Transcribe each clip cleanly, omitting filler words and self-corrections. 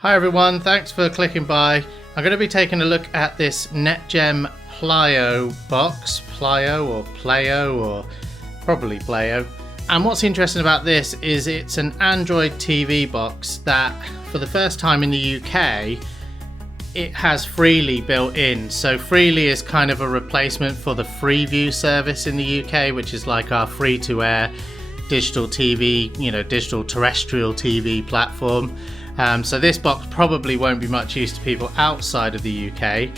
Hi everyone, thanks for clicking by. I'm going to be taking a look at this Netgem Pio box, Pleio or probably Pleio. And what's interesting about this is it's an Android TV box that for the first time in the UK it has Freeview built in. So Freeview is kind of a replacement for the Freeview service in the UK, which is like our free-to-air digital TV, digital terrestrial TV platform. So this box probably won't be much use to people outside of the UK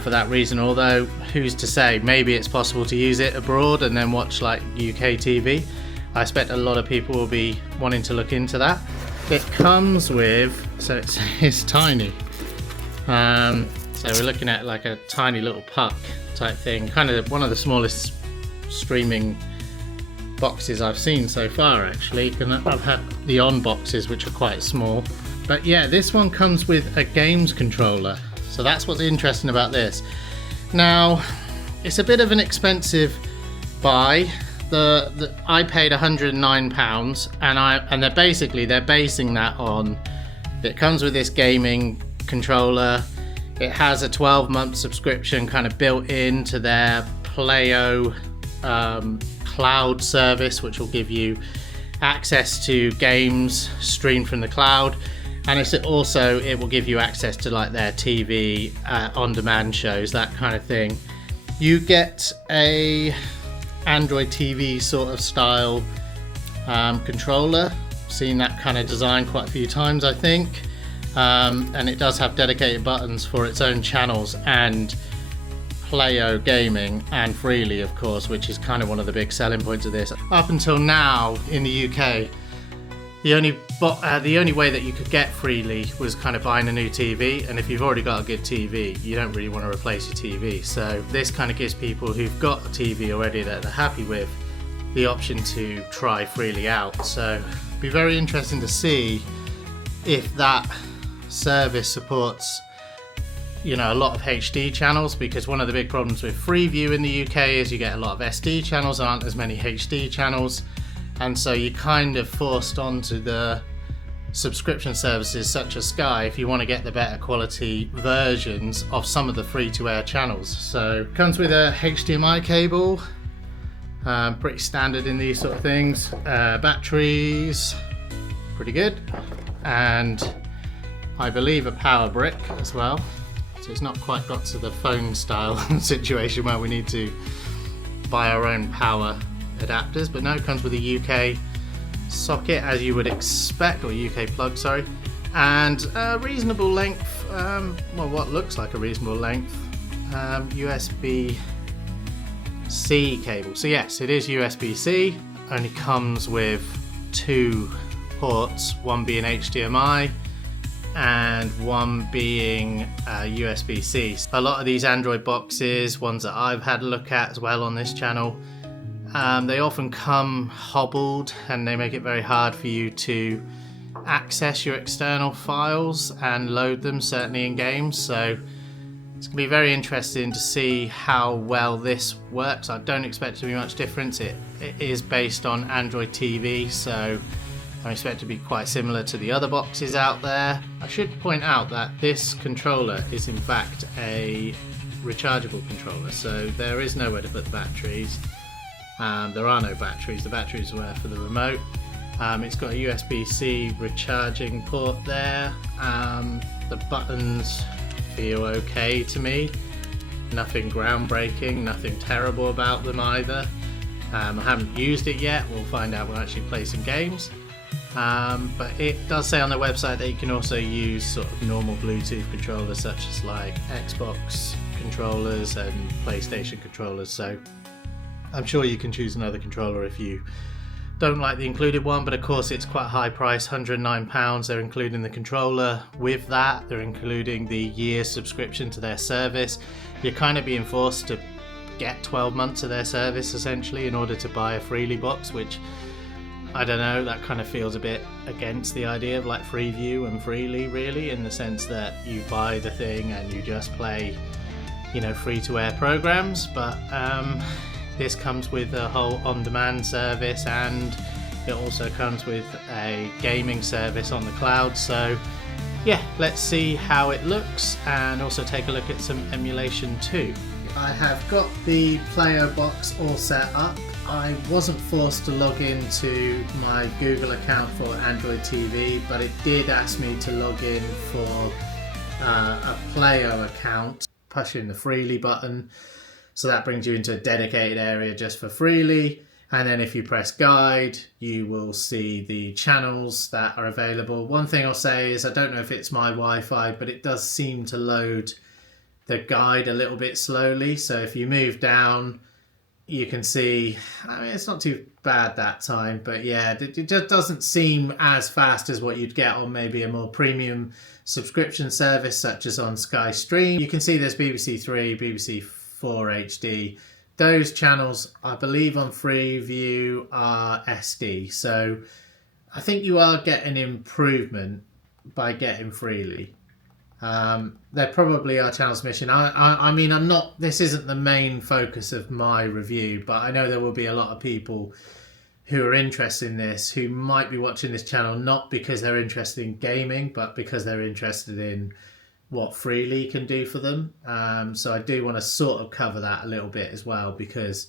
for that reason, although who's to say, maybe it's possible to use it abroad and then watch like UK TV. I expect a lot of people will be wanting to look into that. It comes with, so it's tiny. So we're looking at like a tiny little puck type thing, kind of one of the smallest streaming boxes I've seen so far actually. I've had the on boxes which are quite small, but yeah, this one comes with a games controller, so that's what's interesting about this. Now it's a bit of an expensive buy. I paid £109 and they're basing that on, it comes with this gaming controller. It has a 12-month subscription kind of built into their Pleio cloud service, which will give you access to games streamed from the cloud, and it will give you access to like their TV on-demand shows, that kind of thing. You get a Android TV sort of style controller. Seen that kind of design quite a few times, I think, and it does have dedicated buttons for its own channels and Pleio gaming and Freeview, of course, which is kind of one of the big selling points of this. Up until now in the UK, the only way that you could get Freeview was kind of buying a new TV, and if you've already got a good TV, you don't really want to replace your TV. So this kind of gives people who've got a TV already that they're happy with the option to try Freeview out. So it'd be very interesting to see if that service supports a lot of HD channels, because one of the big problems with Freeview in the UK is you get a lot of SD channels, aren't as many HD channels, and so you're kind of forced onto the subscription services such as Sky if you want to get the better quality versions of some of the free-to-air channels. So it comes with a HDMI cable, pretty standard in these sort of things. Batteries, pretty good, and I believe a power brick as well. So it's not quite got to the phone style situation where we need to buy our own power adapters, but no, it comes with a UK socket as you would expect, or UK plug, sorry, and a reasonable length, what looks like a reasonable length USB-C cable. So yes, it is USB-C, only comes with two ports, one being HDMI and one being USB-C. A lot of these Android boxes, ones that I've had a look at as well on this channel, they often come hobbled and they make it very hard for you to access your external files and load them, certainly in games. So it's going to be very interesting to see how well this works. I don't expect it to be much difference. It is based on Android TV, so I expect it to be quite similar to the other boxes out there. I should point out that this controller is in fact a rechargeable controller, so there is nowhere to put the batteries. There are no batteries, the batteries were for the remote. It's got a USB-C recharging port there. The buttons feel okay to me. Nothing groundbreaking, nothing terrible about them either. I haven't used it yet, we'll find out when I actually play some games. But it does say on their website that you can also use sort of normal Bluetooth controllers such as like Xbox controllers and PlayStation controllers, so I'm sure you can choose another controller if you don't like the included one, but of course it's quite a high price, £109. They're including the controller with that, they're including the year's subscription to their service. You're kind of being forced to get 12 months of their service essentially in order to buy a Freeview box, which I don't know, that kind of feels a bit against the idea of like Freeview and Freeview really, in the sense that you buy the thing and you just play free-to-air programs, but this comes with a whole on-demand service, and it also comes with a gaming service on the cloud. So yeah, let's see how it looks and also take a look at some emulation too. I have got the Pleio box all set up. I wasn't forced to log into my Google account for Android TV, but it did ask me to log in for a Pleio account, pushing the Freely button. So that brings you into a dedicated area just for Freely. And then if you press guide, you will see the channels that are available. One thing I'll say is I don't know if it's my Wi-Fi, but it does seem to load the guide a little bit slowly. So if you move down, you can see, I mean, it's not too bad that time, but yeah, it just doesn't seem as fast as what you'd get on maybe a more premium subscription service such as on Sky Stream. You can see there's BBC 3, BBC 4 HD. Those channels, I believe on Freeview, are SD. So I think you are getting improvement by getting Freely. There probably are channels missing. I mean, I'm not, this isn't the main focus of my review, but I know there will be a lot of people who are interested in this, who might be watching this channel not because they're interested in gaming, but because they're interested in what Freely can do for them. So I do want to sort of cover that a little bit as well, because,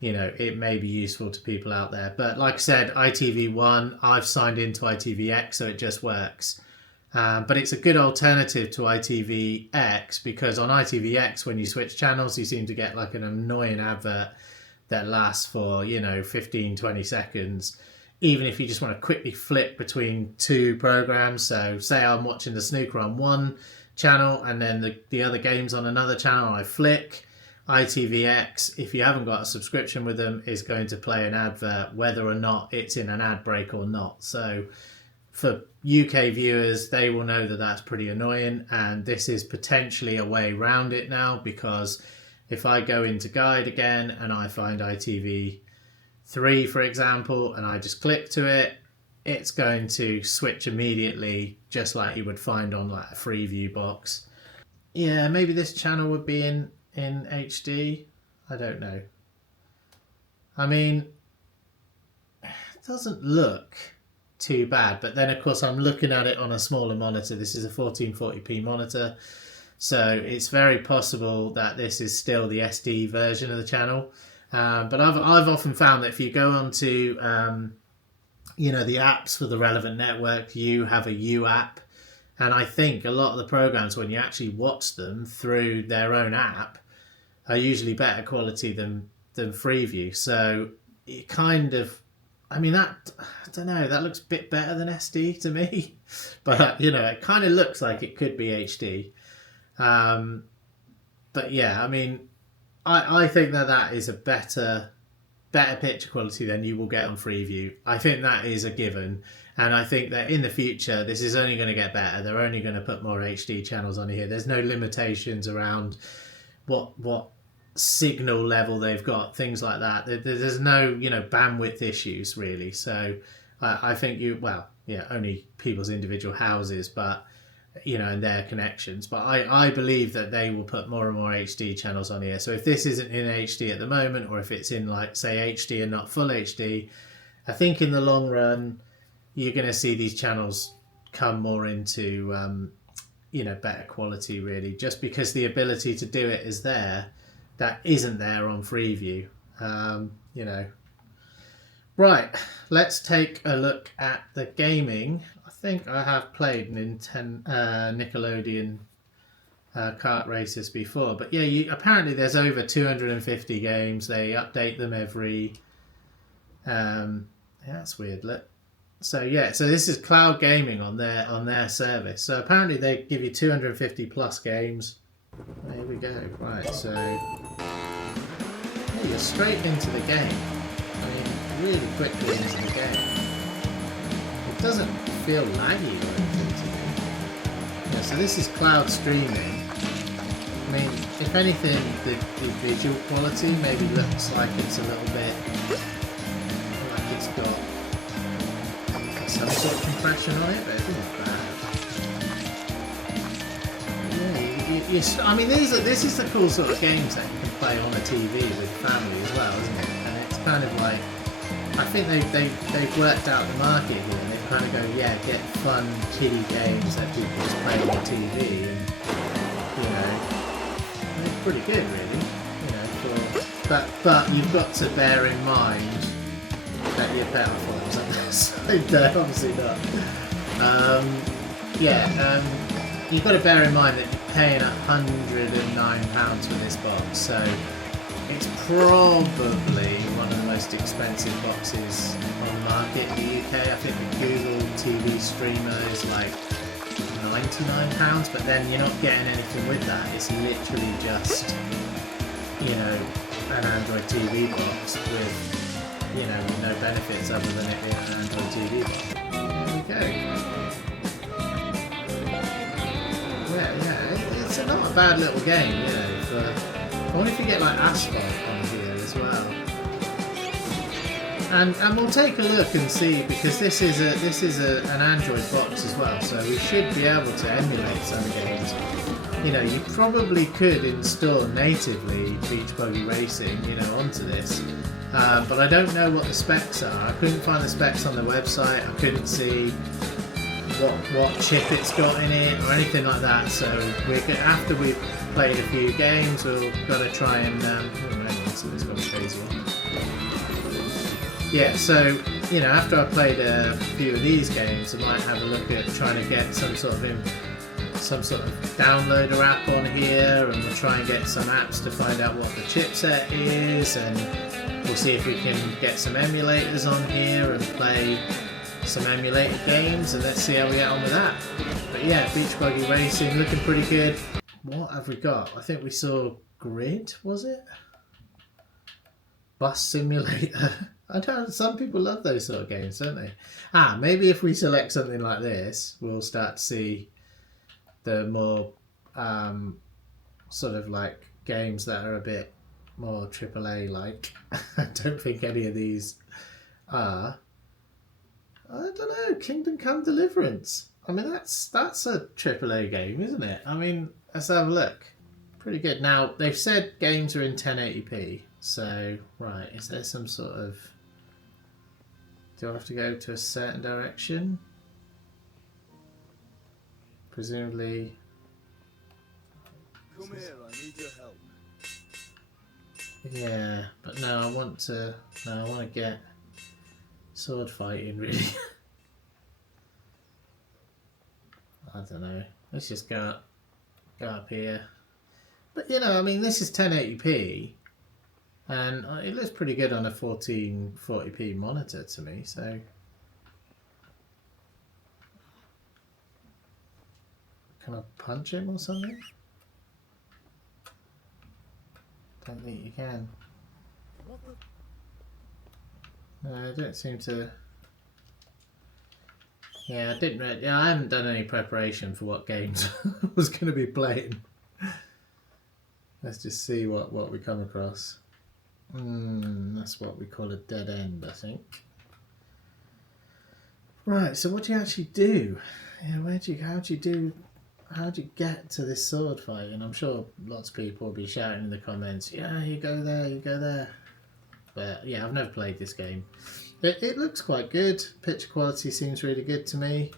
you know, it may be useful to people out there. But like I said, ITV1, I've signed into ITVX, so it just works. But it's a good alternative to ITVX, because on ITVX, when you switch channels, you seem to get like an annoying advert that lasts for, you know, 15-20 seconds, even if you just want to quickly flip between two programs. So say I'm watching the snooker on one channel and then the other game's on another channel, I flick. ITVX, if you haven't got a subscription with them, is going to play an advert whether or not it's in an ad break or not. So for UK viewers, they will know that that's pretty annoying, and this is potentially a way around it now, because if I go into guide again and I find ITV3, for example, and I just click to it, it's going to switch immediately, just like you would find on like a Freeview box. Yeah, maybe this channel would be in HD. I don't know. I mean, it doesn't look too bad, but then of course I'm looking at it on a smaller monitor. This is a 1440p monitor, so it's very possible that this is still the SD version of the channel. But I've often found that if you go onto you know, the apps for the relevant network, you have a U app, and I think a lot of the programs, when you actually watch them through their own app, are usually better quality than Freeview. So it kind of, I mean, that, I don't know, that looks a bit better than SD to me. But, you know, it kind of looks like it could be HD. But yeah, I mean, I think that is a better picture quality than you will get on Freeview. I think that is a given. And I think that in the future, this is only going to get better. They're only going to put more HD channels on here. There's no limitations around what signal level they've got, things like that. There's no, you know, bandwidth issues really. So I think only people's individual houses, but, you know, and their connections. But I believe that they will put more and more HD channels on here. So if this isn't in HD at the moment, or if it's in, like, say, HD and not full HD, I think in the long run, you're going to see these channels come more into, you know, better quality really, just because the ability to do it is there. That isn't there on Freeview, you know. Right, let's take a look at the gaming. I think I have played Nickelodeon kart races before, but yeah, apparently there's over 250 games. They update them every. Yeah, that's weird. Look. So yeah, so this is cloud gaming on their service. So apparently they give you 250 plus games. There we go. Right, so yeah, you're straight into the game. I mean, really quickly into the game. It doesn't feel laggy or anything to me. Yeah, so this is cloud streaming. I mean, if anything, the visual quality maybe looks like it's a little bit like it's got some sort of compression on it, but it isn't bad. I mean, this is the cool sort of games that you can play on a TV with family as well, isn't it? And it's kind of like, I think they've worked out the market here, and they've kind of go, yeah, get fun kiddie games that people just play on the TV, and you know, it's pretty good, really. You know, but you've got to bear in mind that you're better phones on this. They're obviously not. You've got to bear in mind that you're paying £109 for this box, so it's probably one of the most expensive boxes on the market in the UK. I think the Google TV streamer is like £99, but then you're not getting anything with that. It's literally just, you know, an Android TV box with, you know, no benefits other than it being an Android TV box. There we go. Yeah, it's not a bad little game, you know. I wonder if you get like Asphalt on here as well. And we'll take a look and see, because this is an Android box as well, so we should be able to emulate some games. You know, you probably could install natively Beach Buggy Racing, you know, onto this. But I don't know what the specs are. I couldn't find the specs on the website. I couldn't see what chip it's got in it or anything like that. So after we've played a few games, we've got to try and yeah, so you know, after I played a few of these games, I might have a look at trying to get some sort of downloader app on here, and we'll try and get some apps to find out what the chipset is, and we'll see if we can get some emulators on here and play some emulated games, and let's see how we get on with that. But yeah, Beach Buggy Racing looking pretty good. What have we got? I think we saw Grid, was it? Bus Simulator. I don't. Some people love those sort of games, don't they? Maybe if we select something like this, we'll start to see the more sort of like games that are a bit more AAA like. I don't think any of these are. I don't know. Kingdom Come Deliverance. I mean, that's a AAA game, isn't it? I mean, let's have a look. Pretty good. Now they've said games are in 1080p. So right, is there some sort of? Do I have to go to a certain direction? Presumably. Come here, I need your help. Yeah, but no, I want to get sword fighting really. I don't know. Let's just go up here. But you know, I mean, this is 1080p. And it looks pretty good on a 1440p monitor to me, so can I punch him or something? Don't think you can. No, I don't seem to. Yeah, I haven't done any preparation for what games I was going to be playing. Let's just see what we come across. That's what we call a dead end, I think. Right, so what do you actually do? Yeah, how do you get to this sword fight? And I'm sure lots of people will be shouting in the comments, yeah, you go there. But yeah, I've never played this game. It looks quite good. Picture quality seems really good to me.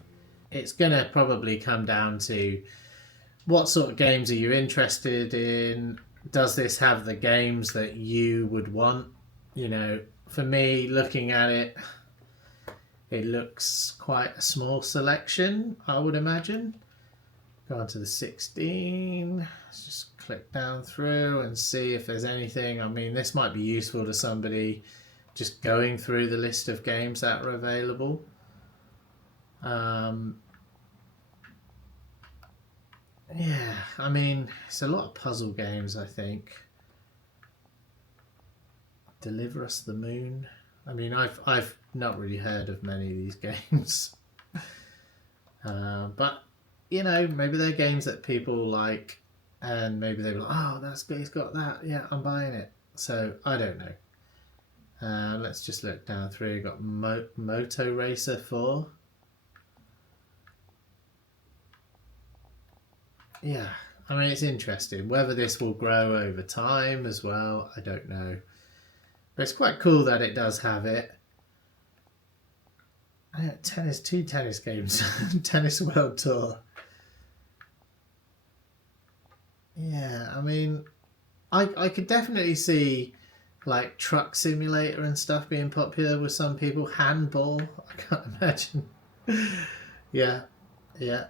It's gonna probably come down to what sort of games are you interested in? Does this have the games that you would want? You know, for me, looking at it, it looks quite a small selection, I would imagine. Go on to the 16. Let's just click down through and see if there's anything. I mean, this might be useful to somebody just going through the list of games that are available. Yeah, I mean, it's a lot of puzzle games, I think. Deliver Us the Moon. I mean, I've not really heard of many of these games. But, you know, maybe they're games that people like, and maybe they're like, oh, that's good, he's got that, yeah, I'm buying it. So, I don't know. Let's just look down through. We've got Moto Racer 4. Yeah, I mean, it's interesting. Whether this will grow over time as well, I don't know. But it's quite cool that it does have it. Tennis, 2 tennis games. Tennis World Tour. Yeah, I mean, I could definitely see like Truck Simulator and stuff being popular with some people. Handball, I can't imagine. Yeah, yeah.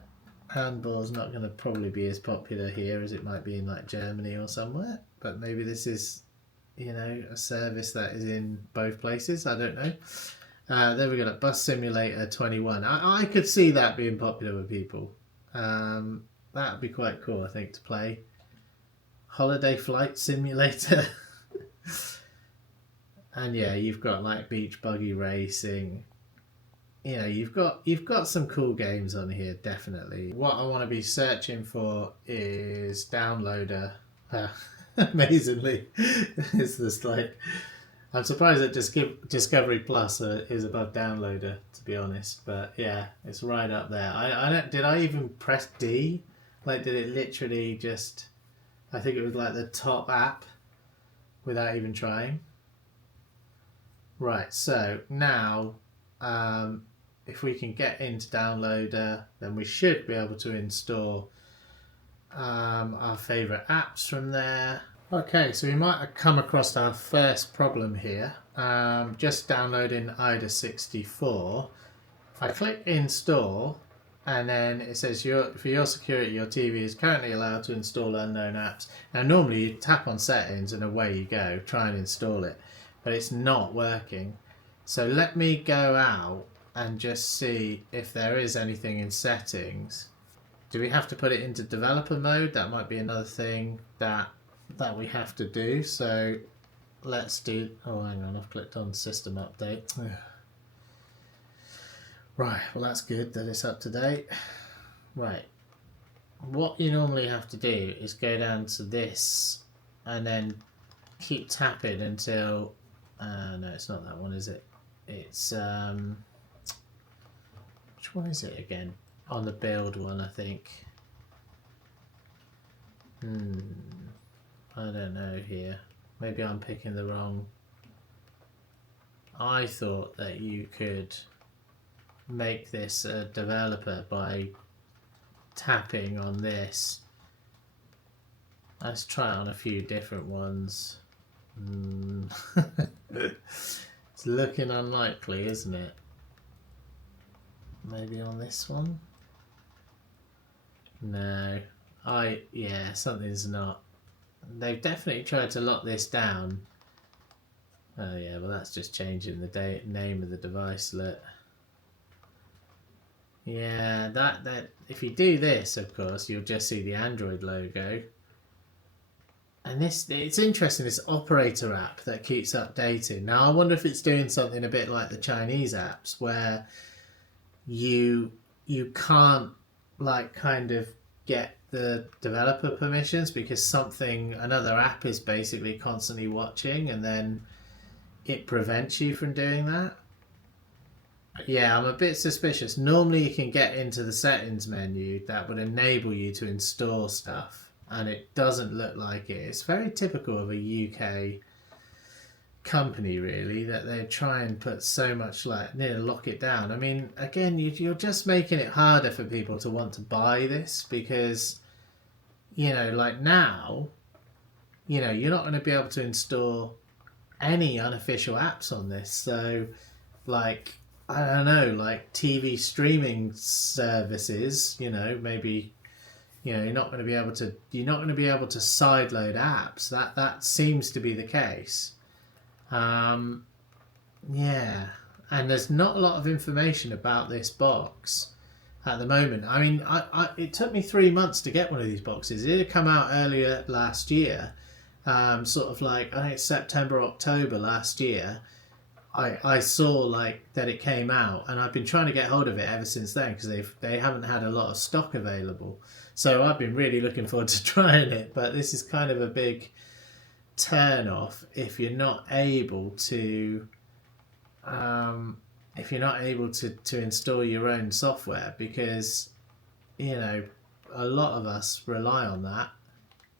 Handball's not going to probably be as popular here as it might be in like Germany or somewhere. But maybe this is, you know, a service that is in both places. I don't know. There we go. Bus Simulator 21. I could see that being popular with people. That would be quite cool, I think, to play. Holiday Flight Simulator. And yeah, you've got like beach buggy racing. You know, you've got some cool games on here, definitely. What I want to be searching for is Downloader. Amazingly, it's just like, I'm surprised that Discovery Plus is above Downloader, to be honest. But yeah, it's right up there. I don't. Did I even press D? Like, did it literally just? I think it was like the top app, without even trying. Right. So now, if we can get into Downloader, then we should be able to install our favourite apps from there. Okay, so we might have come across our first problem here. Just downloading IDA 64. If I click install, and then it says for your security, your TV is currently allowed to install unknown apps. Now normally you tap on settings and away you go, try and install it, but it's not working. So let me go out and just see if there is anything in settings. Do we have to put it into developer mode? That might be another thing that we have to do. So let's do, oh hang on, I've clicked on system update. Right, well that's good that it's up to date. Right, what you normally have to do is go down to this and then keep tapping until, no it's not that one, is it? It's, which one is it again? On the build one, I think. I don't know here. Maybe I'm picking the wrong. I thought that you could make this a developer by tapping on this. Let's try it on a few different ones. It's looking unlikely, isn't it? Maybe on this one? No. Yeah, something's not. They've definitely tried to lock this down. Oh yeah, well that's just changing the name of the device. Look. Yeah, that if you do this, of course, you'll just see the Android logo. And it's interesting, this operator app that keeps updating. Now I wonder if it's doing something a bit like the Chinese apps where you can't like kind of get the developer permissions because another app is basically constantly watching, and then it prevents you from doing that. Yeah, I'm a bit suspicious. Normally you can get into the settings menu that would enable you to install stuff, and it doesn't look like it. It's very typical of a UK company, really, that they try and put so much lock it down. I mean, again, you're just making it harder for people to want to buy this because, you know, like now, you know, you're not going to be able to install any unofficial apps on this. So, like, I don't know, like TV streaming services, you know, maybe, you know, you're not going to be able to sideload apps. That seems to be the case. Yeah, and there's not a lot of information about this box at the moment. I mean, it took me 3 months to get one of these boxes. It had come out earlier last year, sort of like, I think it's September, October last year. I saw like that it came out, and I've been trying to get hold of it ever since then because they haven't had a lot of stock available. So I've been really looking forward to trying it, but this is kind of a big turn off if you're not able to install your own software, because, you know, a lot of us rely on that.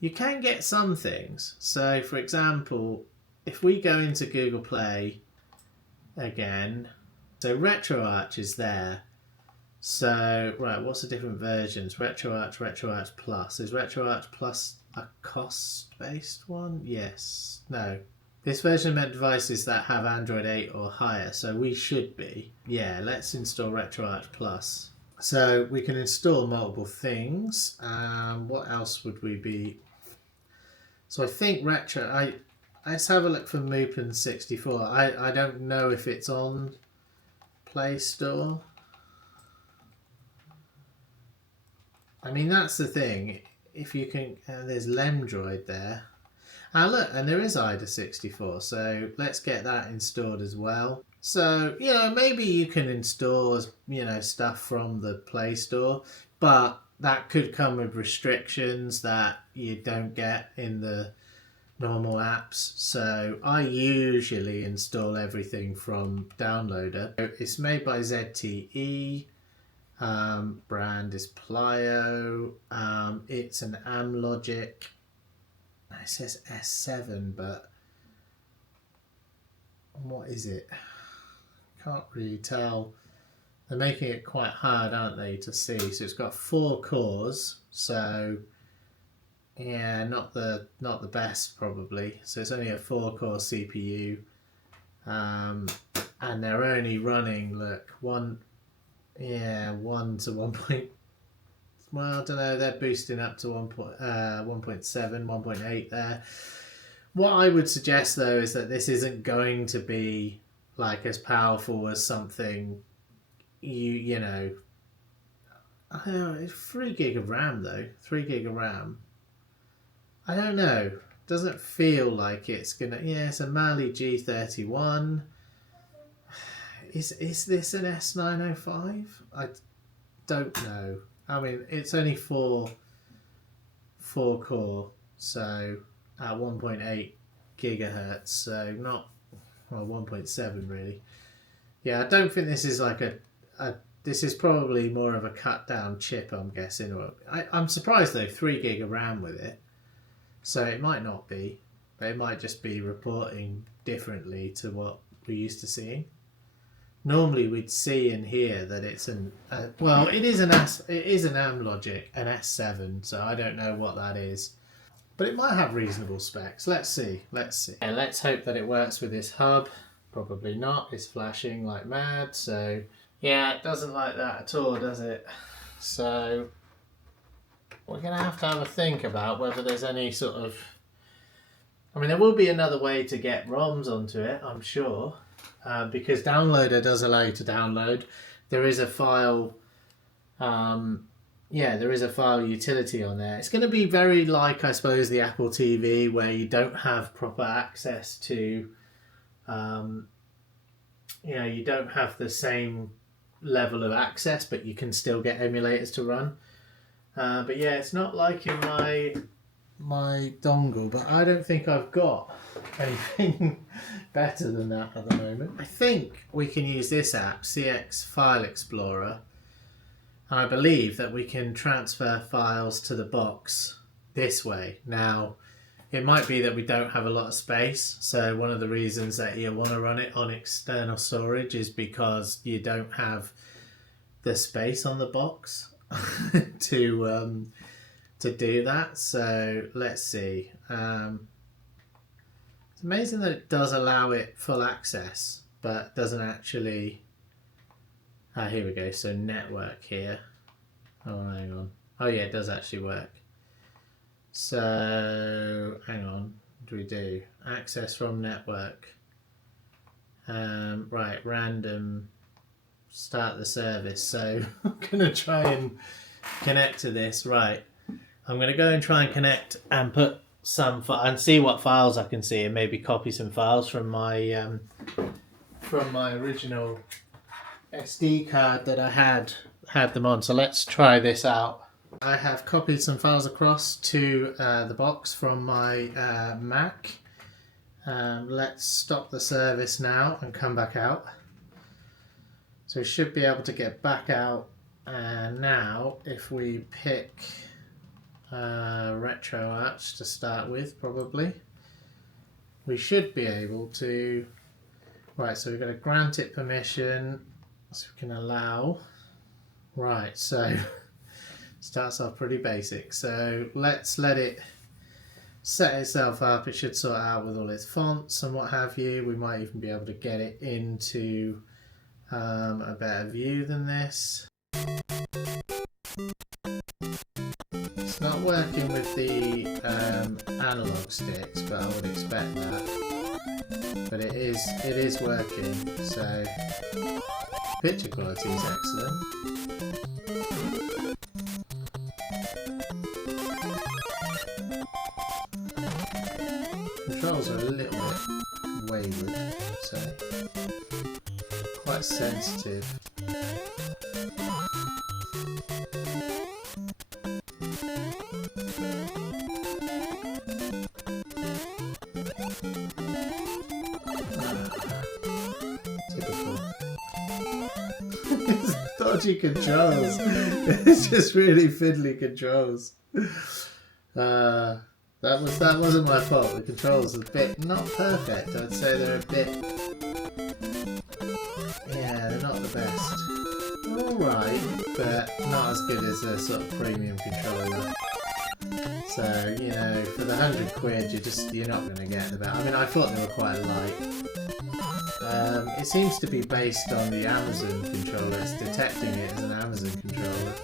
You can get some things. So for example, if we go into Google Play again, So Retroarch is there. So, right, what's the different versions? Retroarch, Retroarch Plus. Is Retroarch Plus a cost-based one? Yes. No. This version meant devices that have Android 8 or higher, so we should be. Yeah, let's install Retroarch Plus. So we can install multiple things. What else would we be? So I think let's have a look for Mupen 64. I don't know if it's on Play Store. I mean, that's the thing. If you can, there's Lemdroid there. Look, and there is IDA 64, so let's get that installed as well. So, maybe you can install, stuff from the Play Store, but that could come with restrictions that you don't get in the normal apps. So I usually install everything from Downloader. It's made by ZTE. Brand is Pleio. It's an Amlogic. It says S7, but what is it? Can't really tell. They're making it quite hard, aren't they, to see? So it's got 4 cores. So yeah, not the best probably. So it's only a 4-core CPU, and they're only running 1 to 1. Well, I don't know, they're boosting up to 1.7, 1.8 there. What I would suggest though is that this isn't going to be like as powerful as something I don't know, it's 3 gig of RAM though. 3 gig of RAM. I don't know. Doesn't feel like it's gonna. Yeah, it's a Mali G31. Is this an S905? I don't know. I mean, it's only 4 core, so at 1.8 gigahertz, so not 1.7 really. Yeah, I don't think this is like this is probably more of a cut down chip, I'm guessing. Or I'm surprised though, 3 gig of RAM with it. So it might not be, but it might just be reporting differently to what we're used to seeing. Normally we'd see and hear that it's it is an Amlogic, an S7, so I don't know what that is. But it might have reasonable specs. Let's see. And let's hope that it works with this hub. Probably not. It's flashing like mad, so yeah, it doesn't like that at all, does it? So we're going to have a think about whether there's any sort of... I mean, there will be another way to get ROMs onto it, I'm sure, because Downloader does allow you to download. There is a file... there is a file utility on there. It's going to be very like, I suppose, the Apple TV, where you don't have proper access to... you don't have the same level of access, but you can still get emulators to run. But yeah, it's not like in my dongle, but I don't think I've got anything better than that at the moment. I think we can use this app, CX File Explorer, and I believe that we can transfer files to the box this way. Now, it might be that we don't have a lot of space, so one of the reasons that you want to run it on external storage is because you don't have the space on the box to do that. So let's see. It's amazing that it does allow it full access, but doesn't actually... here we go. So network here. Oh, hang on. Oh yeah, it does actually work. So hang on. What do we do? Access from network. Right, random. Start the service. So I'm gonna try and connect to this. Right, I'm gonna go and try and connect and put some and see what files I can see, and maybe copy some files from my original SD card that I had them on. So let's try this out. I have copied some files across to the box from my Mac. Let's stop the service now and come back out. So we should be able to get back out, and now if we pick Retroarch to start with, probably, we should be able to... Right, so we've got to grant it permission, So we can allow. Right, so starts off pretty basic. So let's let it set itself up. It should sort out with all its fonts and what have you. We might even be able to get it into a better view than this. It's not working with the analog sticks, but I would expect that. But it is working. So picture quality is excellent. Controls are a little bit wayward, so quite sensitive. Typical. It's dodgy controls. It's just really fiddly controls. That wasn't my fault. The controls are a bit not perfect. I'd say they're a bit. Yeah, they're not the best. Alright, but not as good as a sort of premium controller. So, you know, for the £100 you're not going to get the best. I mean, I thought they were quite light. It seems to be based on the Amazon controller. It's detecting it as an Amazon controller.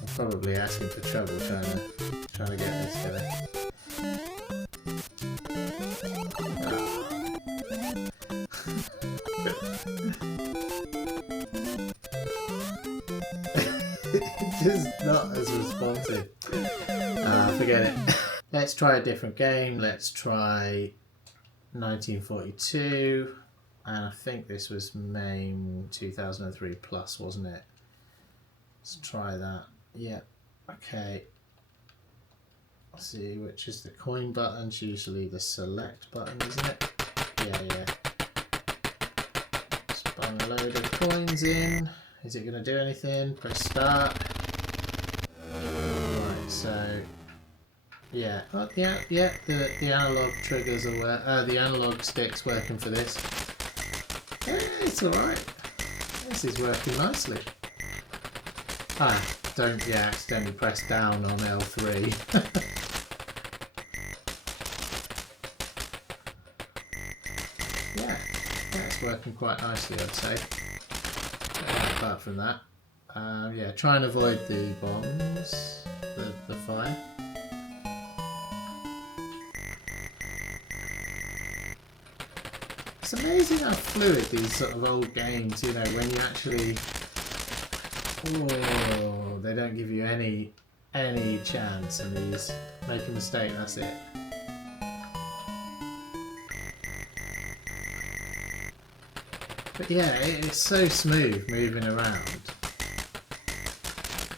I'm probably asking for trouble trying to get this going. It's just not as responsive. Forget it. Let's try a different game. Let's try 1942, and I think this was MAME 2003 plus, wasn't it? Let's try that. Yeah. Okay. Let's see which is the coin button. It's usually the select button, isn't it? Yeah. Let's bung a load of coins in. Is it going to do anything? Press start. Right, so yeah, the analog triggers are the analog sticks working for this. It's alright. This is working nicely. Don't accidentally press down on L3. Yeah, it's working quite nicely, I'd say. Apart from that, yeah, try and avoid the bombs, the fire. It's amazing how fluid these sort of old games, you know, when you actually, they don't give you any chance, and these make a mistake, that's it. But yeah, it's so smooth moving around.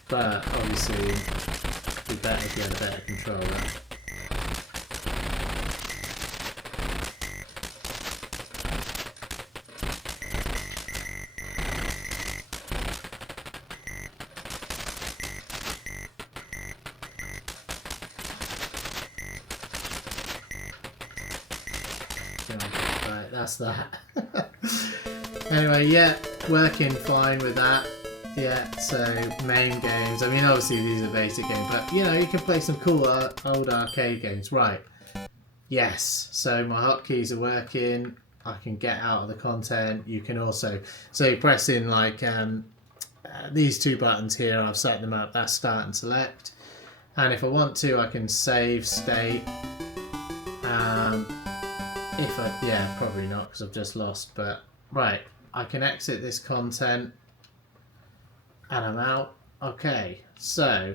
But obviously, it'd be better if you had a better controller. Right, that's that. Anyway, yeah, working fine with that. Yeah, so MAME games. I mean, obviously these are basic games, but you know, you can play some cool old arcade games. Right. Yes, so my hotkeys are working. I can get out of the content. You can also, so you press in like these two buttons here, I've set them up. That's start and select. And if I want to, I can save state. Yeah, probably not because I've just lost, but right. I can exit this content and I'm out. Okay, so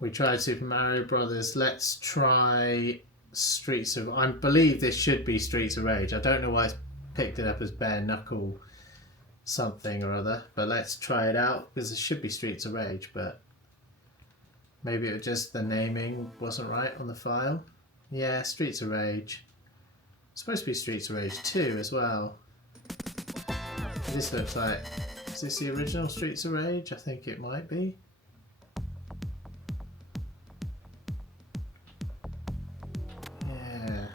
we tried Super Mario Brothers. Let's try Streets of... I believe this should be Streets of Rage. I don't know why it's picked it up as Bare Knuckle something or other, but let's try it out because it should be Streets of Rage, but maybe it was just the naming wasn't right on the file. Yeah, Streets of Rage. It's supposed to be Streets of Rage 2 as well. This looks like... Is this the original Streets of Rage? I think it might be. Yeah.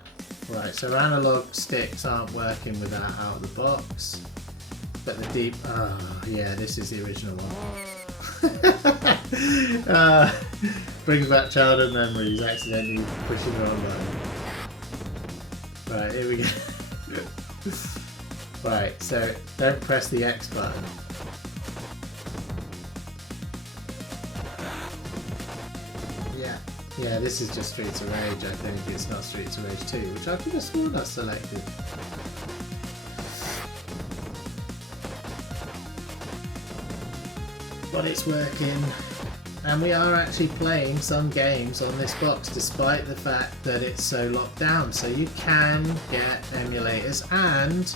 Right, so analog sticks aren't working with that out of the box. But the deep... Oh, yeah, this is the original one. Brings back childhood memories, accidentally pushing the wrong button. Right, here we go. Right, so don't press the X button. Yeah, this is just Streets of Rage, I think. It's not Streets of Rage 2, which I could have sworn I selected. But it's working. And we are actually playing some games on this box, despite the fact that it's so locked down. So you can get emulators, and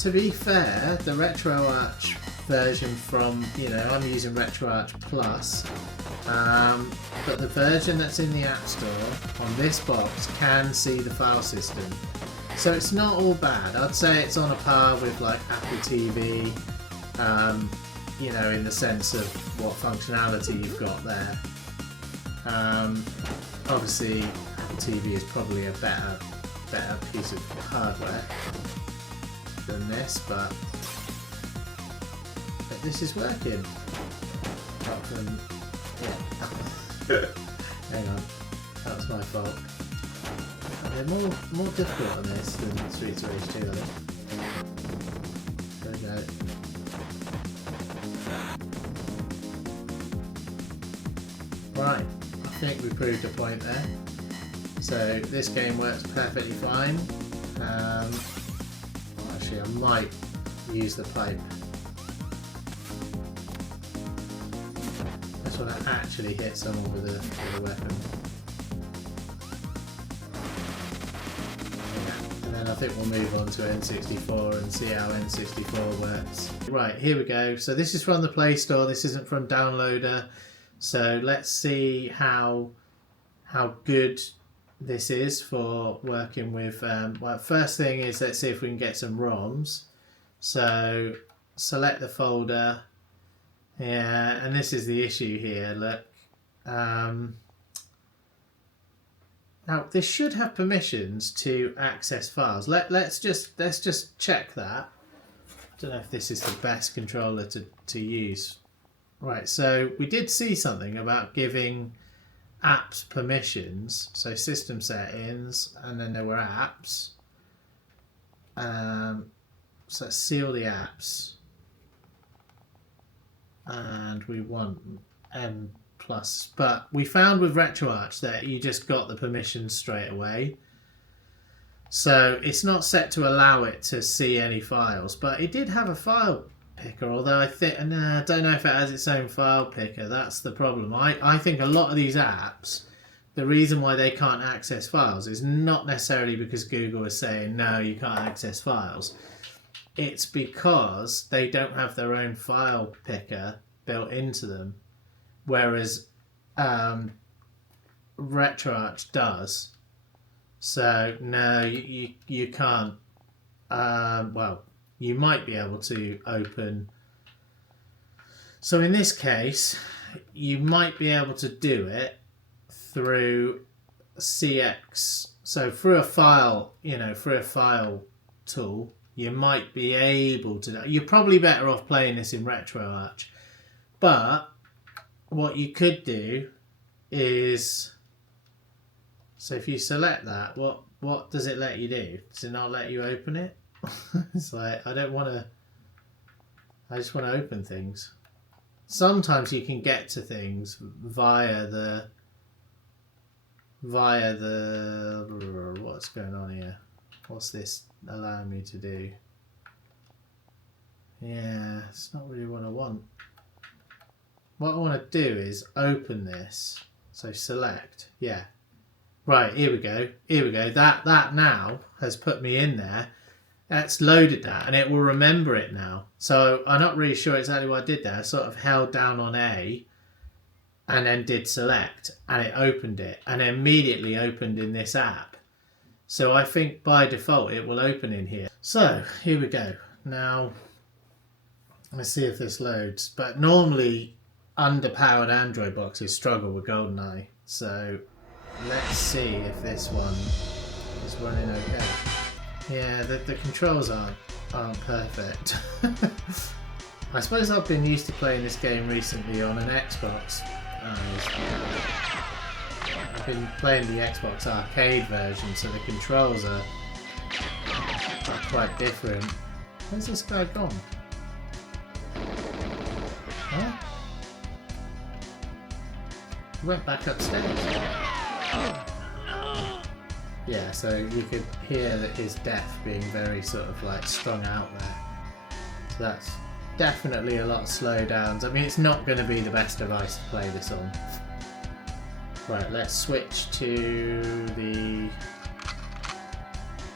to be fair, the Retroarch version from, you know, I'm using Retroarch Plus. But the version that's in the App Store on this box can see the file system. So it's not all bad. I'd say it's on a par with like Apple TV, you know, in the sense of what functionality you've got there. Obviously, Apple TV is probably a better piece of hardware than this, but this is working. Apart from, yeah. Hang on, that was my fault. They're more difficult on this than Streets of Rage 2, I think. There we go. Right, I think we proved a point there. So this game works perfectly fine. Actually, I might use the pipe. That's when I actually hit someone with a weapon. Yeah. And then I think we'll move on to N64 and see how N64 works. Right, here we go. So this is from the Play Store. This isn't from Downloader. So let's see how good this is for working with. Well, first thing is, let's see if we can get some ROMs. So select the folder. Yeah, and this is the issue here. Look, now this should have permissions to access files. Let's just check that. I don't know if this is the best controller to use. Right, so we did see something about giving apps permissions. So system settings, and then there were apps. So let's see all the apps. And we want M+, but we found with Retroarch that you just got the permissions straight away. So it's not set to allow it to see any files, but it did have a file picker, although I don't know if it has its own file picker. That's the problem. I think a lot of these apps, the reason why they can't access files is not necessarily because Google is saying no, you can't access files. It's because they don't have their own file picker built into them, whereas Retroarch does. So no, you can't. Well, you might be able to open. So in this case, you might be able to do it through CX. So through a file, through a file tool. You might be able to. You're probably better off playing this in Retroarch. But what you could do is, so if you select that, what does it let you do? Does it not let you open it? It's like, I don't want to. I just want to open things. Sometimes you can get to things via the. What's going on here? What's this allowing me to do? Yeah, it's not really what I want. What I want to do is open this. So select. Yeah. Right, here we go. Here we go. That now has put me in there. That's loaded that, and it will remember it now. So I'm not really sure exactly what I did there. I sort of held down on A and then did select, and it opened it, and it immediately opened in this app. So I think by default it will open in here. So here we go. Now let's see if this loads. But normally underpowered Android boxes struggle with GoldenEye. So let's see if this one is running okay. Yeah, the controls aren't perfect. I suppose I've been used to playing this game recently on an Xbox. I've been playing the Xbox arcade version, so the controls are quite different. Where's this guy gone? Huh? He went back upstairs. Yeah, so you could hear that his death being very sort of like strung out there. So that's definitely a lot of slowdowns. I mean, it's not going to be the best device to play this on. Right, let's switch to the...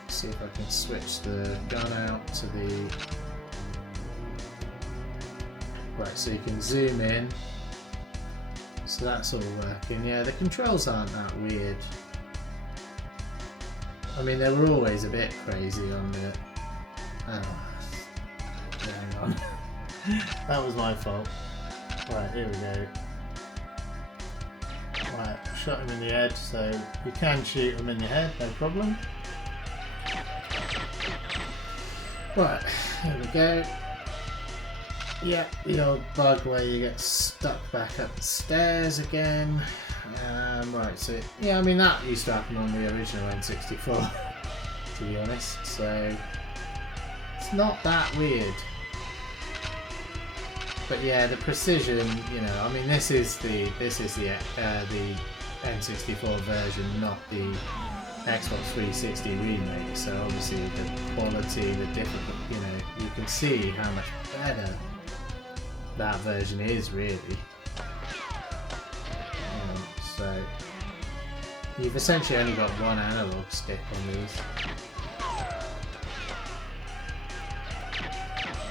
see if I can switch the gun out to the... Right, so you can zoom in. So that's all working. Yeah, the controls aren't that weird. I mean, they were always a bit crazy on the... Oh, hang on. That was my fault. Right, here we go. Right, shot him in the head, so you can shoot him in the head, no problem. Right, here we go. Yeah, the old bug where you get stuck back up the stairs again. Right, so yeah, I mean that used to happen on the original N64, to be honest. So it's not that weird. But yeah, the precision, you know, I mean this is the N64 version, not the Xbox 360 remake. So obviously the quality, the difficult, you know, you can see how much better that version is really. So you've essentially only got one analog stick on these.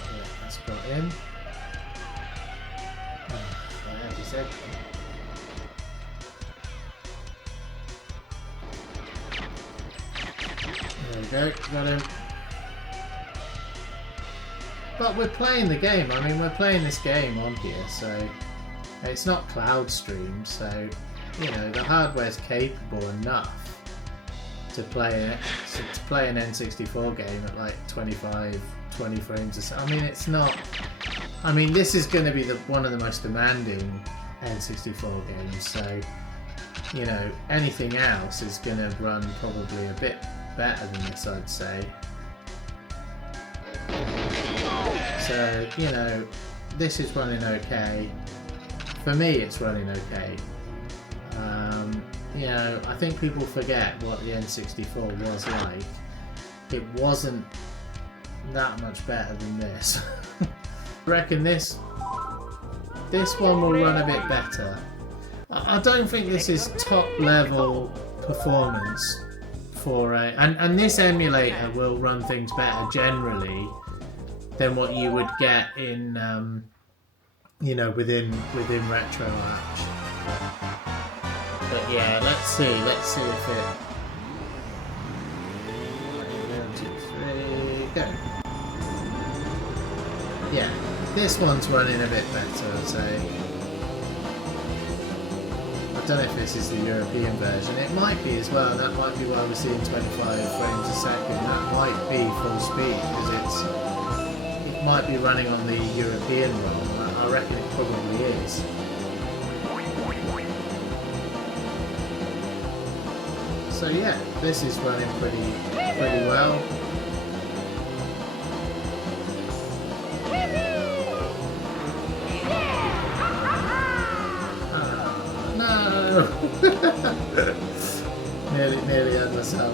Yeah, that's got in. As you said. There we go, got him. But we're playing the game. I mean, we're playing this game on here, so it's not cloud streamed, so you know the hardware's capable enough to play it, to play an N64 game at like 20 frames a second. I mean, it's not. I mean, this is going to be one of the most demanding N64 games, so you know anything else is going to run probably a bit better than this, I'd say. So you know, this is running okay. For me, it's running okay. You know, I think people forget what the N64 was like. It wasn't that much better than this. I reckon this one will run a bit better. I don't think this is top level performance for a... And this emulator will run things better generally than what you would get in, you know, within Retroarch. But yeah, let's see if it... 1, 2, 3, go. Yeah, this one's running a bit better, I'd say. I don't know if this is the European version. It might be as well. That might be why we're seeing 25 frames a second. That might be full speed because it might be running on the European ROM. I reckon it probably is. So yeah, this is running pretty well. No! nearly had myself.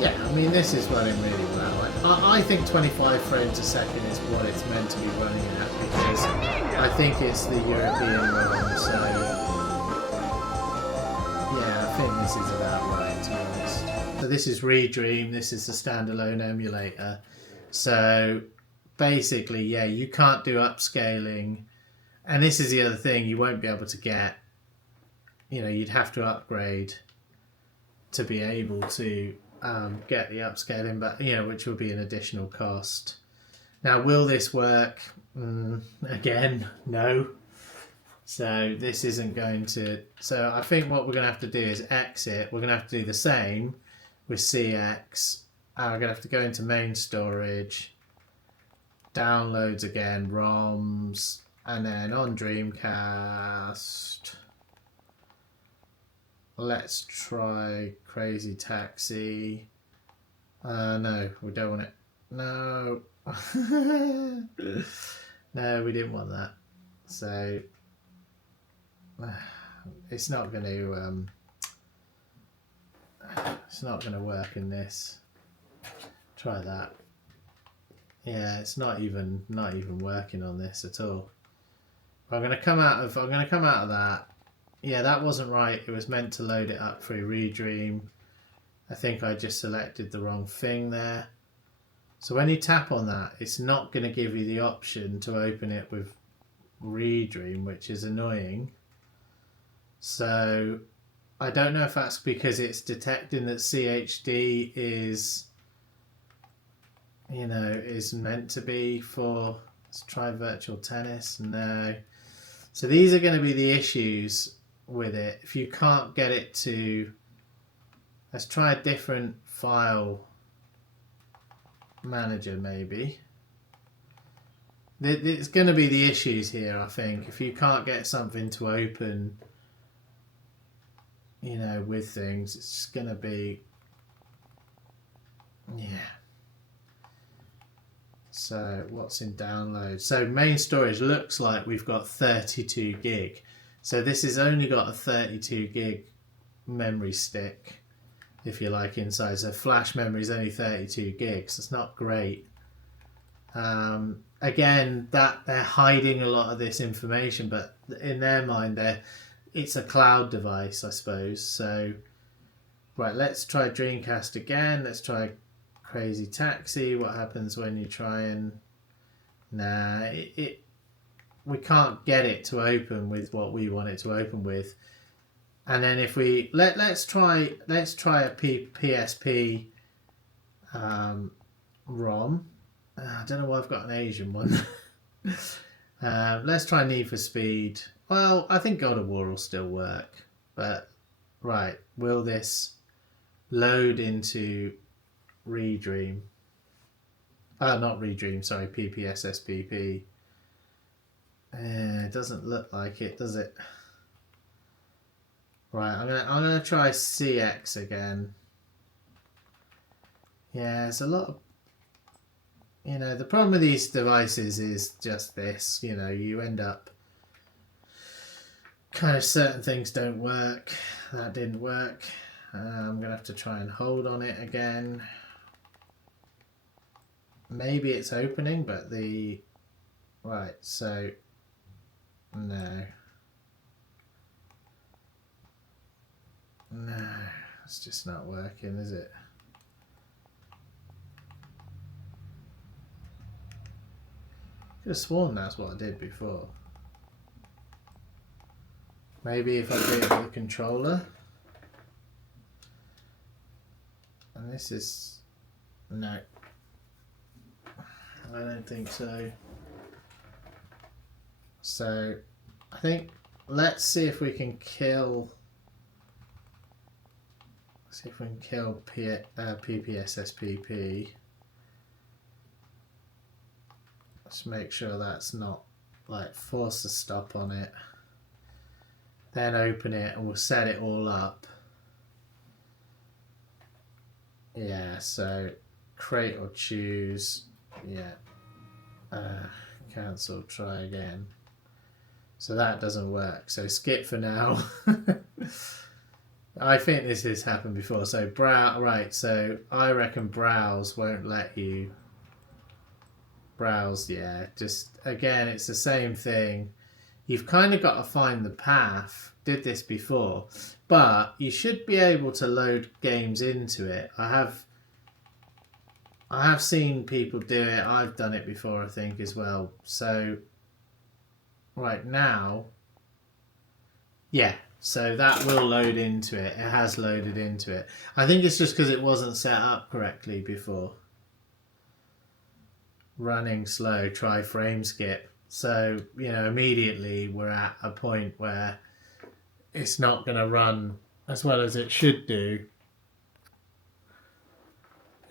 Yeah, I mean this is running really well. I think 25 frames a second is what it's meant to be running at because I think it's the European ROM, so yeah, I think this is about right, to be honest. So this is Redream, this is the standalone emulator. So basically, yeah, you can't do upscaling. And this is the other thing, you won't be able to get, you know, you'd have to upgrade to be able to get the upscaling, but you know, which will be an additional cost. Now, will this work? Again, no. So this isn't going to, so I think what we're going to have to do is exit. We're going to have to do the same with CX. And we're going to have to go into main storage, downloads again, ROMs, and then on Dreamcast, let's try Crazy Taxi. No, we don't want it. No. No, we didn't want that. So it's not going to work in this. Try that. Yeah, it's not even working on this at all. I'm going to come out of that. Yeah, that wasn't right. It was meant to load it up through Redream. I think I just selected the wrong thing there. So when you tap on that, it's not going to give you the option to open it with Redream, which is annoying. So I don't know if that's because it's detecting that CHD is, you know, is meant to be for, let's try virtual tennis. No. So these are going to be the issues with it. If you can't get it to, let's try a different file manager maybe. It's going to be the issues here, I think. If you can't get something to open, you know, with things, it's going to be, yeah. So what's in download? So main storage looks like we've got 32 gig. So this has only got a 32 gig memory stick, if you like, inside. So flash memory is only 32 gigs. It's not great. Again, that they're hiding a lot of this information, but in their mind, it's a cloud device, I suppose. So, right, let's try Dreamcast again. Let's try Crazy Taxi. What happens when you try and... Nah, we can't get it to open with what we want it to open with. And then if we let's try a PSP ROM. I don't know why I've got an Asian one. Let's try Need for Speed. Well, I think God of War will still work. But right, will this load into Redream? Not Redream. Sorry, PPSSPP. It doesn't look like it, does it? Right, I'm gonna try CX again. Yeah, there's a lot of, you know, the problem with these devices is just this, you know, you end up kind of certain things don't work. That didn't work. I'm gonna have to try and hold on it again. Maybe it's opening, but the right, so no, it's just not working, is it? Could have sworn that's what I did before. Maybe if I do it with the controller. And this is, no, I don't think so. So I think let's see if we can kill. See if we can kill PPSSPP. Let's make sure that's not, like, force the stop on it. Then open it and we'll set it all up. Yeah, so create or choose. Yeah. Cancel, try again. So that doesn't work. So skip for now. I think this has happened before. So browse, right, so I reckon browse won't let you browse. Yeah, just again, it's the same thing. You've kind of got to find the path. Did this before, but you should be able to load games into it. I have seen people do it. I've done it before, I think, as well. So right now, yeah, so that will load into it. It has loaded into it. I think it's just because it wasn't set up correctly before. Running slow, try frame skip. So, you know, immediately we're at a point where it's not going to run as well as it should do.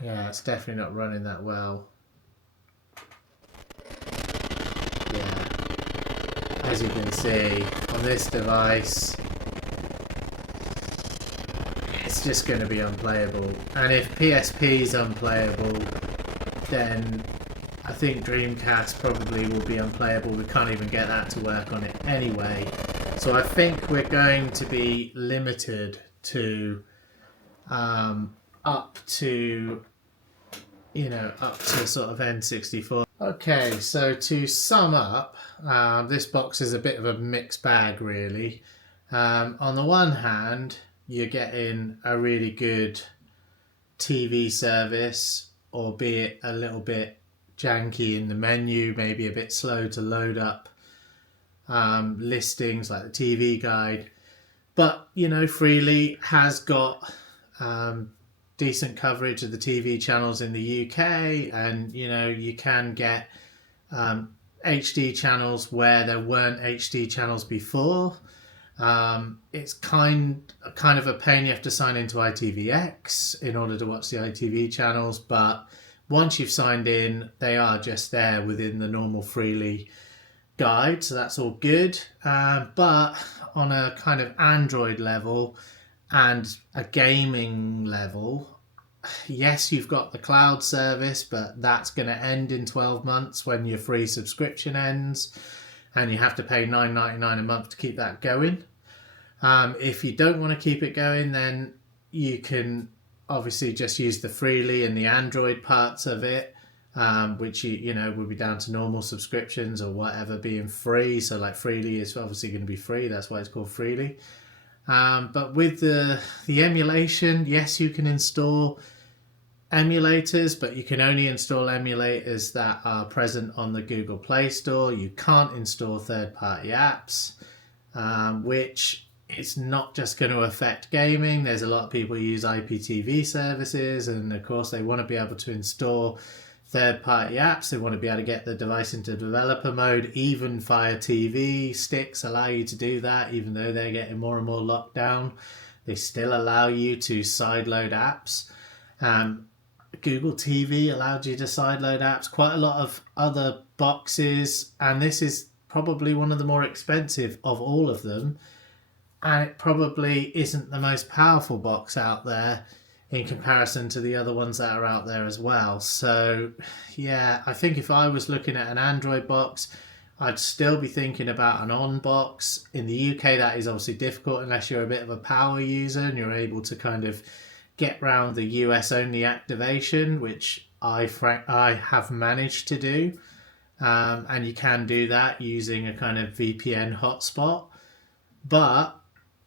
Yeah, it's definitely not running that well. Yeah, as you can see on this device, it's just going to be unplayable. And if PSP is unplayable, then I think Dreamcast probably will be unplayable. We can't even get that to work on it anyway. So I think we're going to be limited to up to, you know, up to sort of N64. Okay, so to sum up, this box is a bit of a mixed bag really. On the one hand, you're getting a really good TV service, albeit a little bit janky in the menu, maybe a bit slow to load up listings like the TV guide. But, you know, Freely has got decent coverage of the TV channels in the UK, and, you know, you can get HD channels where there weren't HD channels before. It's kind of a pain. You have to sign into ITVX in order to watch the ITV channels, but once you've signed in, they are just there within the normal Freely guide, so that's all good. But on a kind of Android level and a gaming level, yes, you've got the cloud service, but that's going to end in 12 months when your free subscription ends, and you have to pay $9.99 a month to keep that going. If you don't want to keep it going, then you can obviously just use the Freely and the Android parts of it, which you know will be down to normal subscriptions or whatever being free. So like Freely is obviously going to be free, that's why it's called Freely. But with the emulation, yes, you can install emulators, but you can only install emulators that are present on the Google Play Store. You can't install third-party apps, which it's not just going to affect gaming. There's a lot of people who use IPTV services, and of course they want to be able to install third-party apps. They want to be able to get the device into developer mode. Even Fire TV sticks allow you to do that, even though they're getting more and more locked down. They still allow you to sideload apps. Google TV allowed you to sideload apps. Quite a lot of other boxes, and this is probably one of the more expensive of all of them. And it probably isn't the most powerful box out there in comparison to the other ones that are out there as well. So yeah, I think if I was looking at an Android box, I'd still be thinking about an on box. In the UK, that is obviously difficult unless you're a bit of a power user and you're able to kind of get around the US only activation, which I have managed to do. And you can do that using a kind of VPN hotspot. But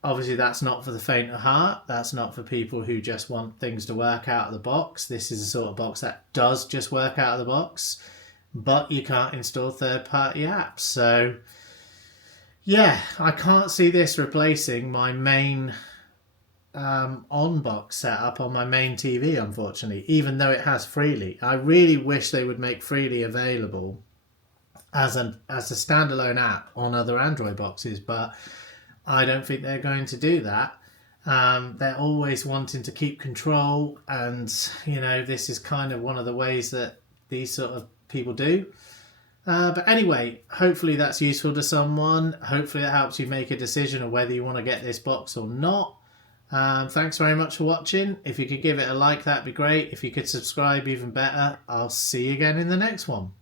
obviously that's not for the faint of heart. That's not for people who just want things to work out of the box. This is a sort of box that does just work out of the box, but you can't install third-party apps. So yeah, I can't see this replacing my main on-box setup on my main TV, unfortunately, even though it has Freely. I really wish they would make Freely available as a standalone app on other Android boxes, but I don't think they're going to do that. They're always wanting to keep control, and you know, this is kind of one of the ways that these sort of people do. But anyway, hopefully that's useful to someone. Hopefully it helps you make a decision of whether you want to get this box or not. Thanks very much for watching. If you could give it a like, that'd be great. If you could subscribe, even better. I'll see you again in the next one.